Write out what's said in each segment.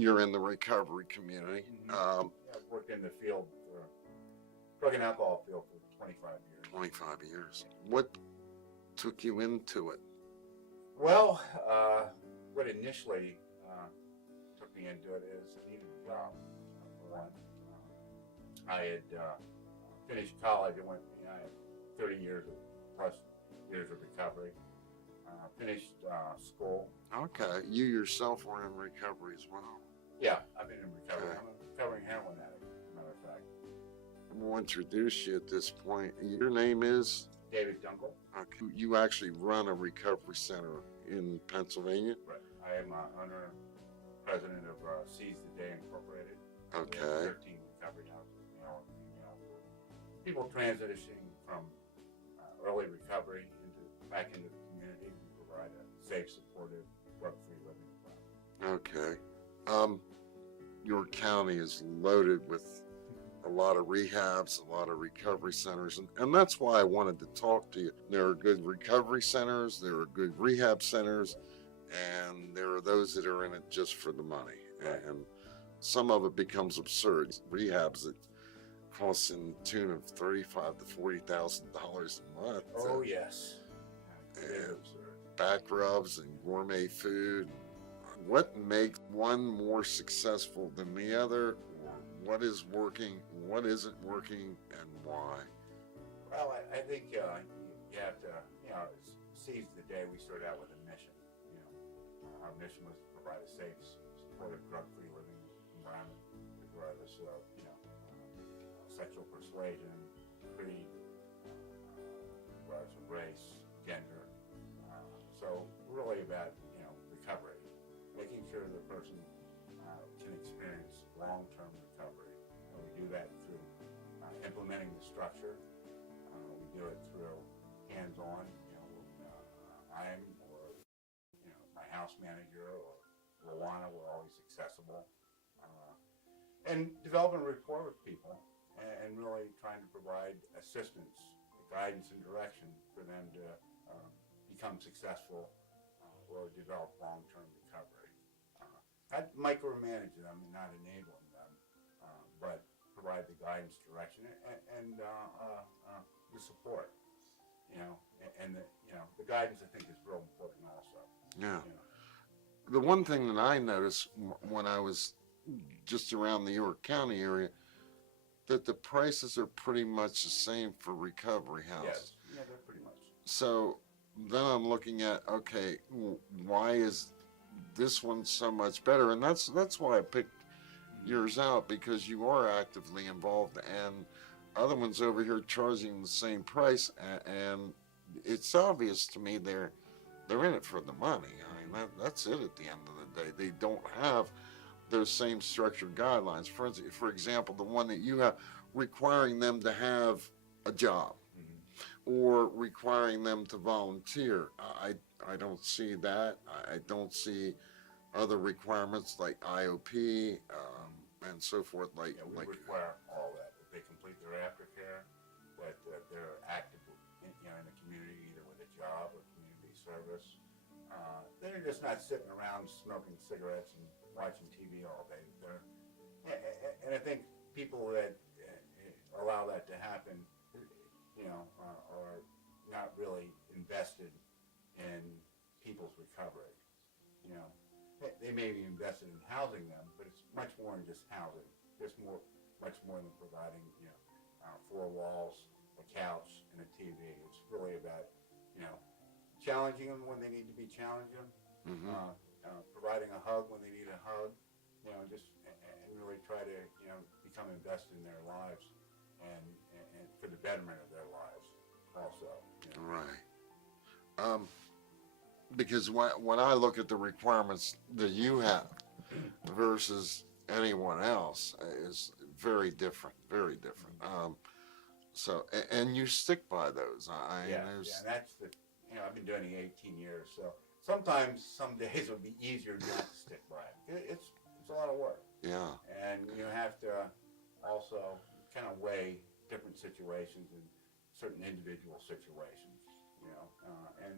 you're in the recovery community. I've worked in the field for drug and alcohol field for 25 years. 25 years. What took you into it? Well, what initially took me into it is I needed a job. For one, I had finished college. I had 30 years of plus years of recovery. Finished school. Okay, you yourself were in recovery as well. Yeah, I've been in recovery. Okay. I'm a recovering heroin addict, as a matter of fact. We'll introduce you at this point. Your name is? David Dunkel. Okay. You actually run a recovery center in Pennsylvania? Right. I am owner, president of Seize the Day Incorporated. Okay. 13 recovery houses, male and female. People transitioning from early recovery back into the community. We provide a safe, supportive, drug-free living environment. Okay. Your county is loaded with a lot of rehabs, a lot of recovery centers, and that's why I wanted to talk to you. There are good recovery centers, there are good rehab centers, and there are those that are in it just for the money. And some of it becomes absurd. Rehabs that cost in the tune of $35,000 to $40,000 a month. Oh, yes. And back rubs and gourmet food. What makes one more successful than the other? Or what is working, what isn't working, and why? Well, I think you have to, seize the day. We started out with a mission. Our mission was to provide a safe, supportive, drug-free living environment, regardless of, sexual persuasion, creed, regardless of race, gender. So really about, recovery, making sure the person can experience long-term recovery. And we do that through implementing the structure. We do it through hands-on. I'm or my house manager or Luana, we're always accessible, and developing a rapport with people and really trying to provide assistance, guidance, and direction for them to become successful or develop long-term recovery. Not micromanage them and not enabling them, but provide the guidance, direction, and the support. And the guidance I think is real important also. Yeah. The one thing that I noticed when I was just around the York County area, that the prices are pretty much the same for recovery houses. Yes, yeah, they're pretty much. So then I'm looking at, okay, why is this one so much better? And that's why I picked yours out, because you are actively involved, and other ones over here charging the same price, and it's obvious to me they're in it for the money. I mean, that's it at the end of the day. They don't have those same structured guidelines. For example, the one that you have requiring them to have a job, or requiring them to volunteer. I don't see that. I don't see other requirements like IOP and so forth. We require all that. That they complete their aftercare, that they're active in the community, either with a job or community service. They're just not sitting around smoking cigarettes and watching TV all day. And I think people that allow that to happen, are not really invested in people's recovery. They may be invested in housing them, but it's much more than just housing. There's much more than providing, 4 walls, a couch, and a TV. It's really about, challenging them when they need to be challenged, providing a hug when they need a hug, and really try to, become invested in their lives and for the betterment of their lives also. Right. Because when I look at the requirements that you have versus anyone else is very different, very different. So, and you stick by those. That's I've been doing it 18 years, so sometimes some days it would be easier not to stick by it. It's a lot of work. Yeah. And you have to also kind of weigh different situations and certain individual situations, and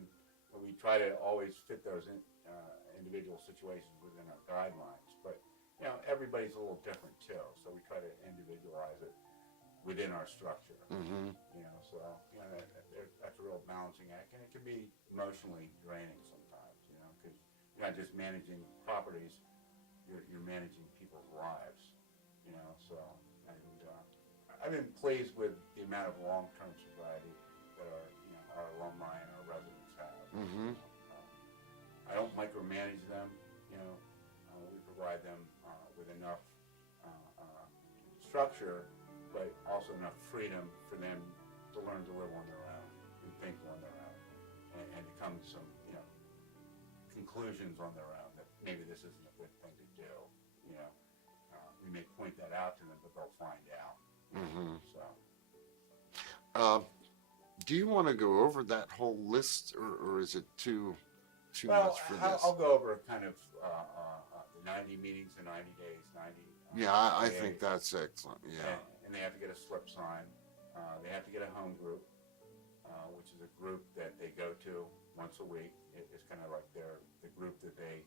we try to always fit those individual situations within our guidelines. But everybody's a little different too, so we try to individualize it within our structure. Mm-hmm. So that's a real balancing act, and it can be emotionally draining sometimes. Because you're not just managing properties, you're managing people's lives. So and I've been pleased with the amount of long-term sobriety that our alumni and our residents have. Mm-hmm. I don't micromanage them. We provide them with enough structure, but also enough freedom for them to learn to live on their own and think on their own, and to come to some conclusions on their own that maybe this isn't a good thing to do. We may point that out to them, but they'll find out. Mm-hmm. So. Do you want to go over that whole list, or is it too Well, much for this? I'll go over kind of the 90 meetings in 90 days, 90. Yeah, I days. think that's excellent. Yeah. And they have to get a slip sign. They have to get a home group, which is a group that they go to once a week. It's kind of like the group that they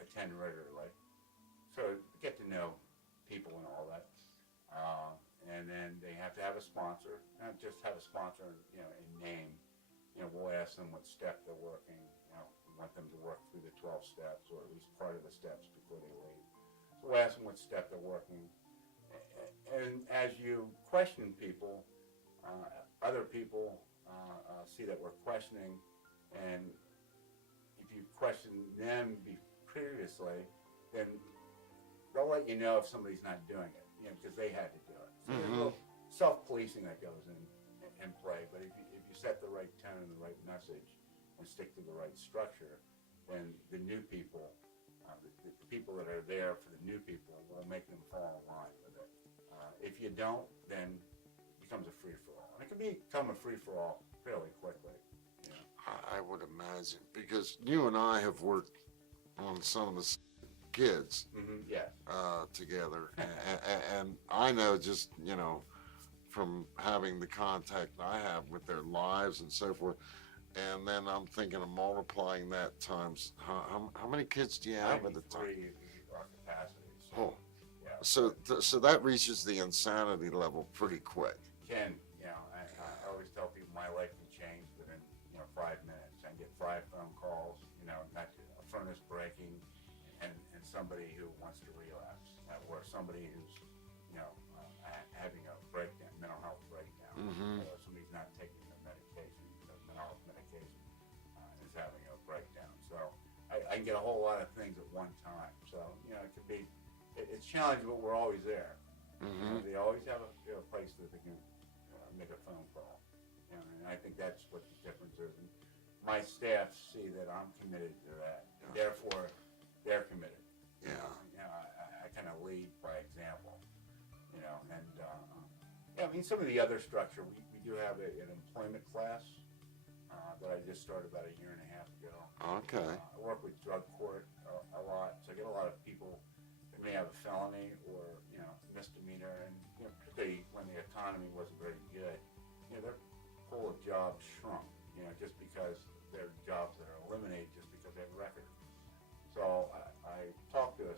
attend regularly. So get to know people and all that. And then they have to have a sponsor, not just have a sponsor, in name. We'll ask them what step they're working. We want them to work through the 12 steps, or at least part of the steps before they leave. So we'll ask them what step they're working. And as you question people, other people see that we're questioning, and if you question them previously, then they'll let you know if somebody's not doing it, because they had to do it. So there's a little self-policing that goes in play, but if you set the right tone and the right message and stick to the right structure, then the new people, the people that are there for the new people, will make them fall in line with it. If you don't, then it becomes a free-for-all. And it can become a free-for-all fairly quickly. I would imagine, because you and I have worked on some of the kids Yes. Together, and I know just from having the contact I have with their lives and so forth, and then I'm thinking of multiplying that times how many kids do you have at the time? 93 are capacities. Oh, Yeah. so that reaches the insanity level pretty quick. I always tell people my life can change within 5 minutes. I get 5 phone calls, a furnace breaking, and somebody who wants to relapse, or somebody who's having a breakdown, mental health breakdown, or somebody's not taking their medication, their mental health medication, is having a breakdown. So I can get a whole lot of things at one time. So it could be, it's challenging, but we're always there. They always have a place that they can make a phone call. And I think that's what the difference is. And my staff see that I'm committed to that. And therefore, they're committed. Yeah. I kind of lead by example. And some of the other structure, we do have an employment class that I just started about a year and a half ago. Okay. I work with drug court a lot, so I get a lot of people that may have a felony or misdemeanor, and particularly when the economy wasn't very good, their pool of jobs shrunk. Just because there are jobs that are eliminated just because they have a record. So I talked to a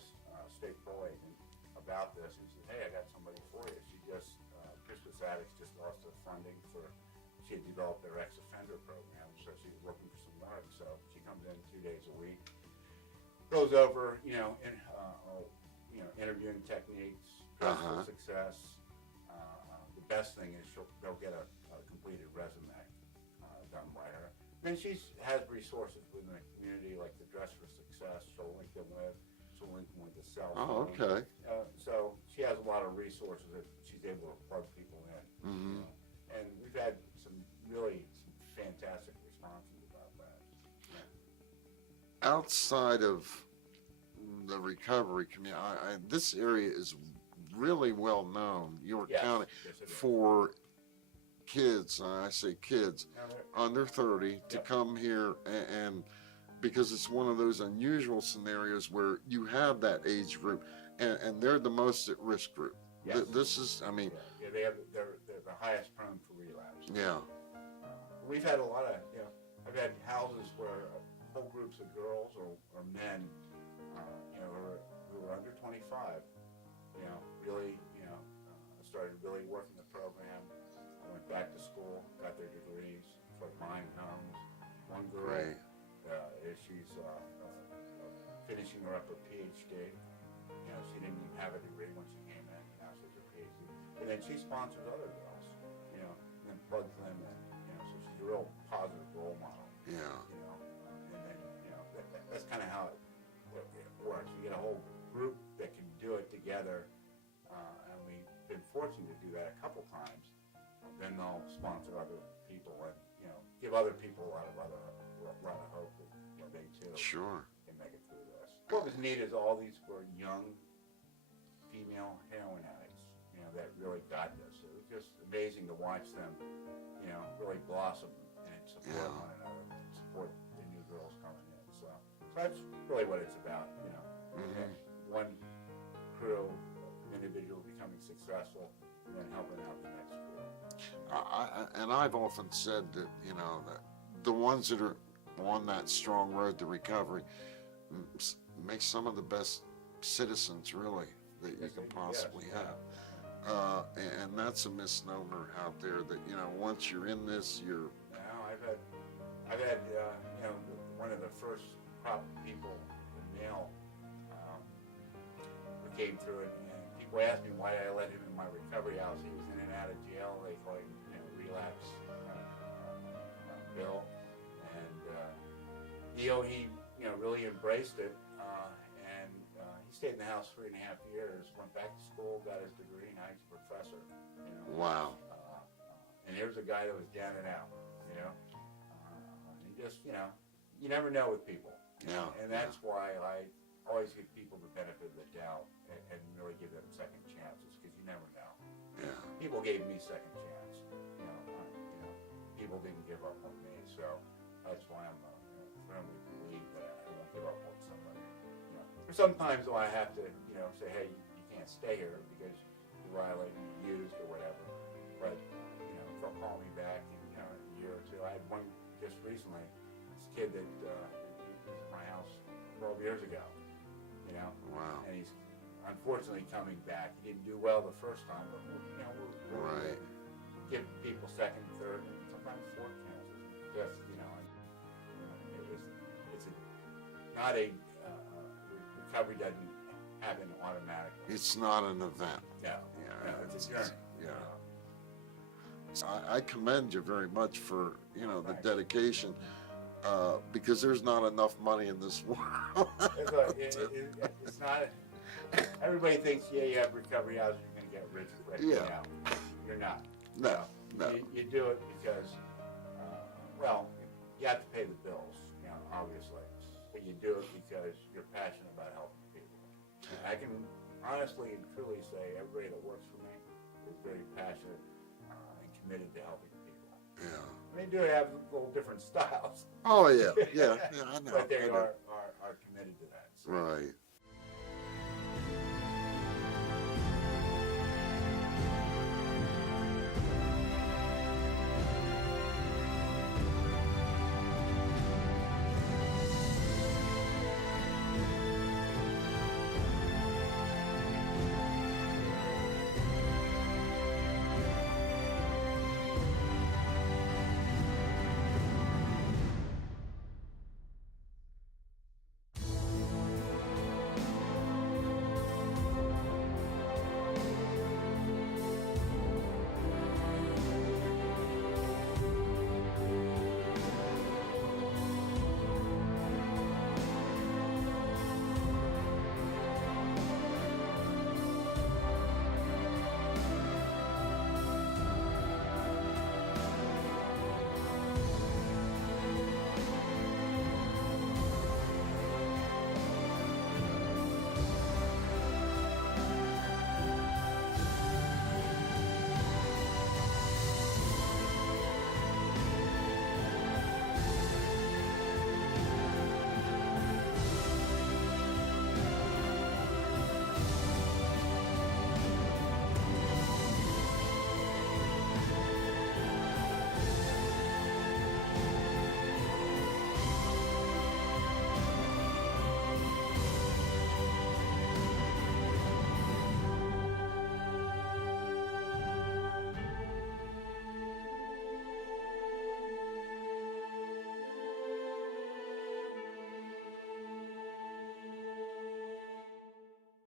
state parole agent about this, and she said, "Hey, I got somebody for you." She just Christmas Addicts just lost their funding for. She had developed their ex-offender program, so she was looking for some work. So she comes in 2 days a week, goes over, interviewing techniques, dress for success. The best thing is they'll get a completed resume done by her. Then she has resources within the community, like the Dress for Success. She'll link them with. She'll link them with the cell phone. Oh, okay. So she has a lot of resources that she's able to plug people in. And we've had some fantastic responses about that. Outside of the recovery community, this area is really well known, York County, Yes, it is. for kids, I say kids, under 30 to come here and because it's one of those unusual scenarios where you have that age group and they're the most at risk group. Yes. This is, I mean. They're the highest prone for relapse. Yeah. We've had a lot of, I've had houses where whole groups of girls or men, who were under 25, really, started really working the program. I went back to school, got their degrees, for mine homes. One girl, Great. she's finishing her up her PhD. She didn't even have a degree when she came in. Now she has her PhD. And then she sponsors other girls, and then plugs them in. So she's a real positive role model. Yeah. And then, that's kind of how it works. You get a whole group that can do it together, and we've been fortunate to do that a couple times. Then they'll sponsor other people and, give other people a lot of hope that, they too Sure. can make it through this. What was neat is all these were young female heroin addicts, that really got this. It was just amazing to watch them, really blossom and support Yeah. one another and support the new girls coming in. So that's really what it's about, Mhm. One crew, individual becoming successful, and then helping out the next crew. And I've often said that, that the ones that are on that strong road to recovery make some of the best citizens, really, that you can possibly have. And that's a misnomer out there that, once you're in this, you're... I've had, one of the first crop people, male, who came through it, and people asked me why I let him in my recovery house. He was in and out of jail. They call him, relapse Bill, and he really embraced it, and he stayed in the house 3.5 years. Went back to school, got his degree, now he's a professor. Wow. And here's a guy that was down and out, and just, you never know with people. Yeah. And that's why I always give people the benefit of the doubt and really give them second chances, because you never know. Yeah. People gave me second chance. People didn't give up on me, so that's why I'm firmly believe that I won't give up on somebody. Sometimes I have to, say, hey, you can't stay here because you're violating, you're used or whatever. But they'll call me back in a year or two. I had one just recently. This kid that was at my house 12 years ago. Wow. And he's unfortunately coming back. He didn't do well the first time, but we'll Right. give people second, third, and sometimes fourth chances. Just it's not a recovery doesn't happen automatically. It's not an event. No, Yeah. it's a journey. So I commend you very much for, the Thanks. dedication, because there's not enough money in this world. It's not. Everybody thinks, you have recovery houses, you're going to get rich quick. Yeah. No, you're not. No. You do it because, you have to pay the bills, obviously. But you do it because you're passionate about helping people. And I can honestly and truly say everybody that works for me is very passionate and committed to helping people. Yeah. They do have little different styles. Oh, yeah. I know. But they I know. are committed to that. So. Right.